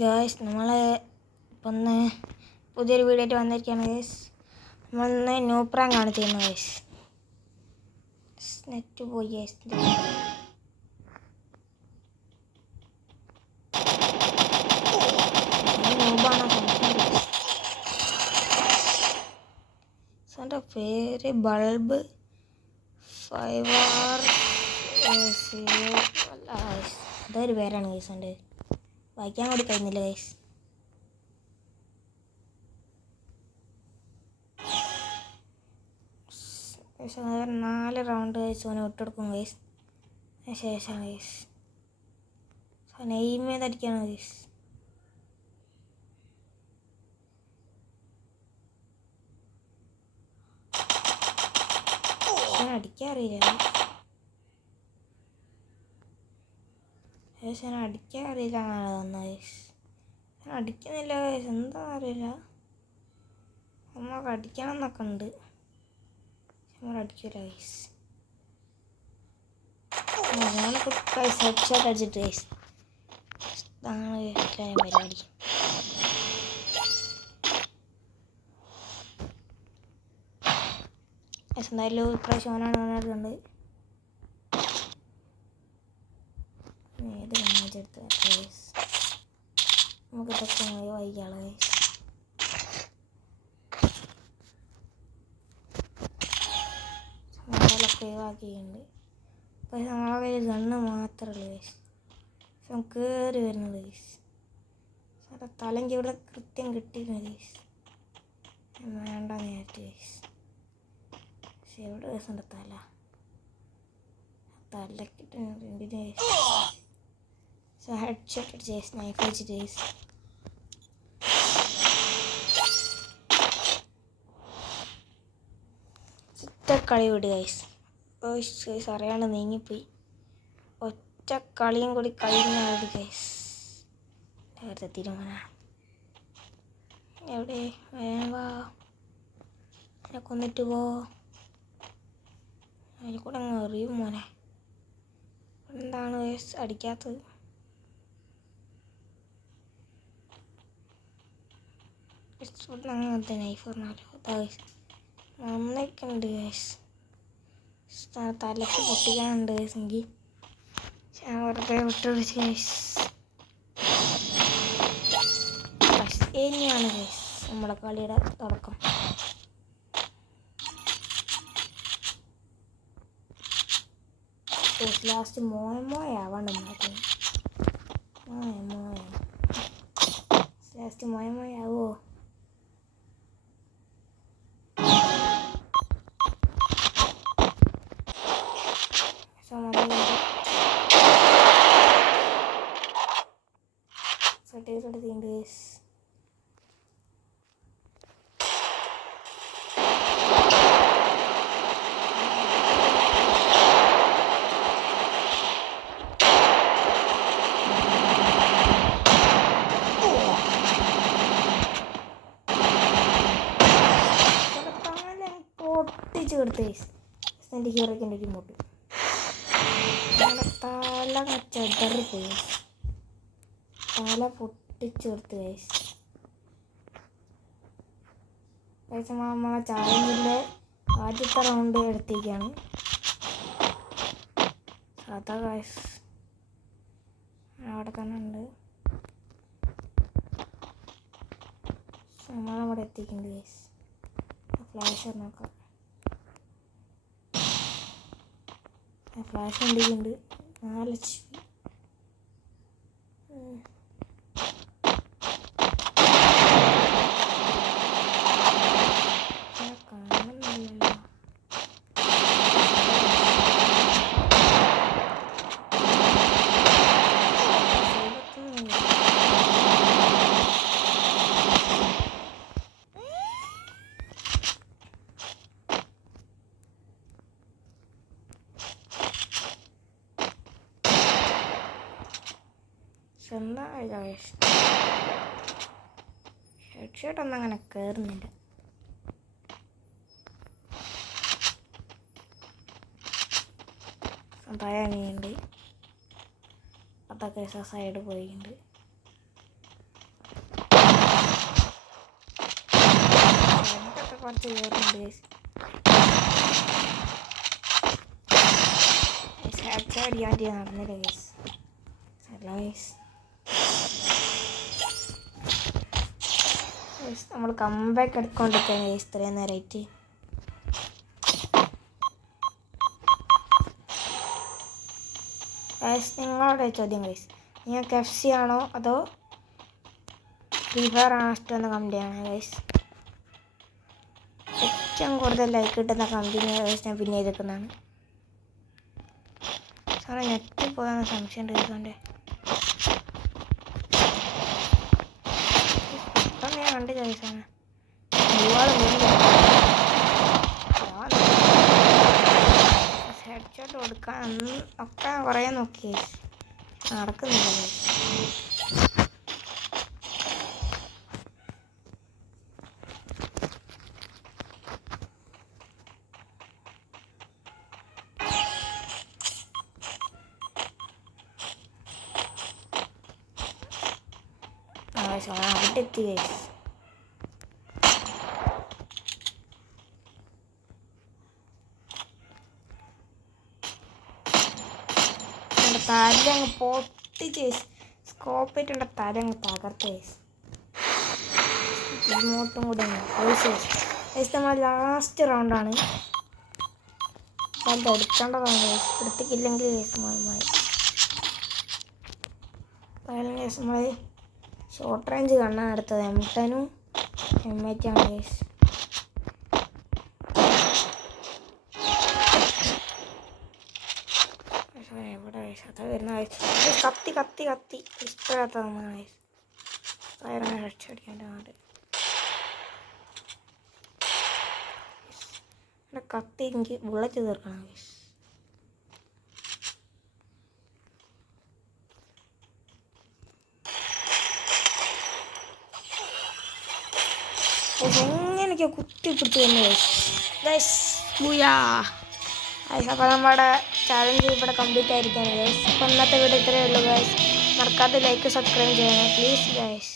Guys നമ്മൾ ഇപ്പം പുതിയൊരു വീഡിയോ ആയിട്ട് വന്നിരിക്കുകയാണ് ഗായ്സ്. നമ്മളിന്ന് ന്യൂ പ്രാങ്കാണ് ചെയ്യുന്നത് ഗായ്സ്. നെറ്റ് പോയി ഗായ്സ്. എൻ്റെ പേര് ബൾബ് 5R അതൊരു പേരാണ് ഗൈസ്. എൻ്റെ വായിക്കാൻ കൂടി കഴിയുന്നില്ല ഗൈസ്. ശേഷം 4 റൗണ്ട് ഗൈസ് ഓനെ വിട്ടെടുക്കും ഗൈസ്. അതിന് ശേഷം ഗൈസ് നെയ്മ് ചെയ്തടിക്കാണ് ഗൈസ്. അടിക്കാൻ അറിയില്ല ഗൈസ്. അടിക്കാൻ അറിയില്ല എന്നാണ് തോന്നുന്നത് ഗൈസ്. അടിക്കുന്നില്ല ഗൈസ്, എന്താ അറിയില്ല. നമുക്ക് അടിക്കണം എന്നൊക്കെ ഉണ്ട്, നമ്മൾ അടിക്കില്ല ഗൈസ്. ഞാനൊക്കെ ഗൈസ് ഹെഡ് ഷോട്ട് അടിച്ചിട്ട് ഗൈസ്. ഇതാണ് പരിപാടി. എന്തായാലും ഇപ്രാവശ്യം ഓനാണ് ഏത് മാച്ചെടുത്ത് ഗൈസ് നമുക്ക് ഇതൊക്കെ വൈകാളെ ഗൈസ്. സമാധാനമൊക്കെ ഒഴിവാക്കിയിട്ടുണ്ട്. പക്ഷെ നമ്മളെ കയ്യിൽ ഗണ്ണ് മാത്രമല്ല ഗൈസ്. കയറി വരുന്നത് ഗൈസ്. സാറെ തലങ്കി ഇവിടെ കൃത്യം കിട്ടിയിരുന്നു ഗൈസ്. വേണ്ട നേരത്തെ ഗൈസ്. പക്ഷെ എവിടെ ഗൈസ് ഉണ്ട് തലക്കിട്ട് ഗൈസ്. ഹെഡ് ഷോട്ട് അടിച്ച് ഗൈസ്, നൈഫ് വെച്ചിട്ട് ഗൈസ്. കളി വിട് ഗൈസ്. ഗൈസ് അറിയാണ്ട് നീങ്ങിപ്പോയി. ഒറ്റ കളിയും കൂടി കഴിഞ്ഞത് ഗൈസ്. നേരത്തെ തീരുമാനമാണ്. എവിടെ വേവാ എന്നെ കൊന്നിട്ട് പോ. അതിൽ കൂടെ അങ്ങ് എറിയും മോനെ. എന്താണ് ഗൈസ് അടിക്കാത്തത്? അങ്ങനത്തെ നൈഫ് പറഞ്ഞാലോ നന്നൊക്കെയുണ്ട് ഗൈസ്. തലക്ക് പൊട്ടിക്കാനുണ്ട് ഗൈസ്. എങ്കിൽ ഞാൻ വെറുതെ വിട്ടുപിടിച്ച് ഗൈസ്. ഇനിയാണ് ഗൈസ് നമ്മുടെ കളിയുടെ തുടക്കം. ലാസ്റ്റ് മോയവാണ്ട് ഉണ്ടാക്കുന്നു. ലാസ്റ്റ് മോയമാവോ? എടുത്തിട്ടുണ്ട് ഗൈസ്. പൊട്ടിച്ച് കൊടുത്ത് ഗൈസ്. എൻ്റെ ഹീറോയ്ക്ക് എൻ്റെ റിമോട്ട് തല ചതറിപ്പോയി. തല പൊട്ടിച്ച് കൊടുത്ത് ഗൈസ്. ഗൈസ് നമ്മളെ ചാലഞ്ചിൻ്റെ ആദ്യത്തെ റൗണ്ട് എടുത്തേക്കാണ്. സാധാ ഗൈസ് അവിടെ തന്നെ ഉണ്ട്. നമ്മളവിടെ എത്തിക്കുന്നുണ്ട് ഗൈസ്. ഫ്ലാഷ് നോക്കാം. ഫ്ലാഷ് കണ്ടിട്ടുണ്ട്. 4 HP. കാണുന്നില്ലല്ലോ. എന്താ ഹെഡ് ഷോട്ട് ഒന്നും അങ്ങനെ കയറുന്നില്ല. താഴെയുണ്ട്. അതൊക്കെ സൈഡ് പോയിട്ടുണ്ട്. ലാസ്റ്റ് കയറുന്നുണ്ട് ഗൈസ്. അടിക്കാൻ വേണ്ടി നടന്നില്ല ഗൈസ്. അല്ല ഗൈസ്, നമ്മൾ കമ്പാക്ക് എടുക്കൊണ്ടിരിക്കുകയാണ് ഗൈസ് ഇത്രയും നേരമായിട്ട്. ഗൈസ് നിങ്ങളുടെ ചോദ്യം ഗൈസ്, നിങ്ങൾക്ക് FC ആണോ അതോ ഫ്രീ ഫയർ ആണോ ഇഷ്ടമെന്ന കമൻറ്റ് ചെയ്യണം ഗൈസ്. ഏറ്റവും കൂടുതൽ ലൈക്ക് കിട്ടുന്ന കമ്പനി ഗൈസ് ഞാൻ പിന്നെ ചെയ്തേക്കുന്നതാണ്. സാറേ നെറ്റ് പോകാൻ സംശയമുണ്ട് ഗൈസ്. അവൻ്റെ പെട്ടെന്ന് ഞാൻ കണ്ടില്ല ഗൈസാണ്. ഒരുപാട് ഹെഡ്ഷോട്ട് കൊടുക്കാൻ ഒക്കെ കുറേ നോക്കി ഗൈസ്, നടക്കുന്നില്ല ഗൈസ്. അവിടെ എത്തി ഗൈസ്. തല അങ്ങ് പൊട്ടിച്ച് സ്കോപ്പ് ആയിട്ടുള്ള തല അങ്ങ് തകർത്ത് ഗൈസ്. ഇമോട്ടും കൂടെ ഗൈസ് നമ്മൾ ലാസ്റ്റ് റൗണ്ടാണ്. അത് എടുക്കേണ്ടതാണ് ഗൈസ്. എടുത്തിട്ടില്ലെങ്കിൽ ഗൈസ് മായി ഗൈസ്. നമ്മൾ ഷോർട്ട് റേഞ്ച് കണ്ണാണ് എടുത്തത്. M10ഉം M8 ആണ് ഗൈസ്. എവിടെ ഗൈസ് അതാ വരുന്ന ഗൈസ്. കത്തി കത്തി കത്തി ഇഷ്ടമില്ലാത്തതാണ് ഗൈസ്. വയറിനെ ഹെഡ്ഷടിക്കേണ്ട നാട് കത്തി എനിക്ക് ബുള്ളറ്റ് തീർക്കണം ഗൈസ്. എങ്ങനെയൊക്കെ കുത്തി പിടിച്ച് തന്നെ ഗൈസ്. അപ്പോൾ നമ്മുടെ ചാലഞ്ച് ഇവിടെ കംപ്ലീറ്റ് ആയിരിക്കുകയാണ് ഗൈസ്. അപ്പോൾ ഇന്നത്തെ വീഡിയോ ഇത്രയേ ഉള്ളൂ ഗൈസ്. മറക്കാതെ ലൈക്ക് സബ്സ്ക്രൈബ് ചെയ്യണം പ്ലീസ് ഗൈസ്.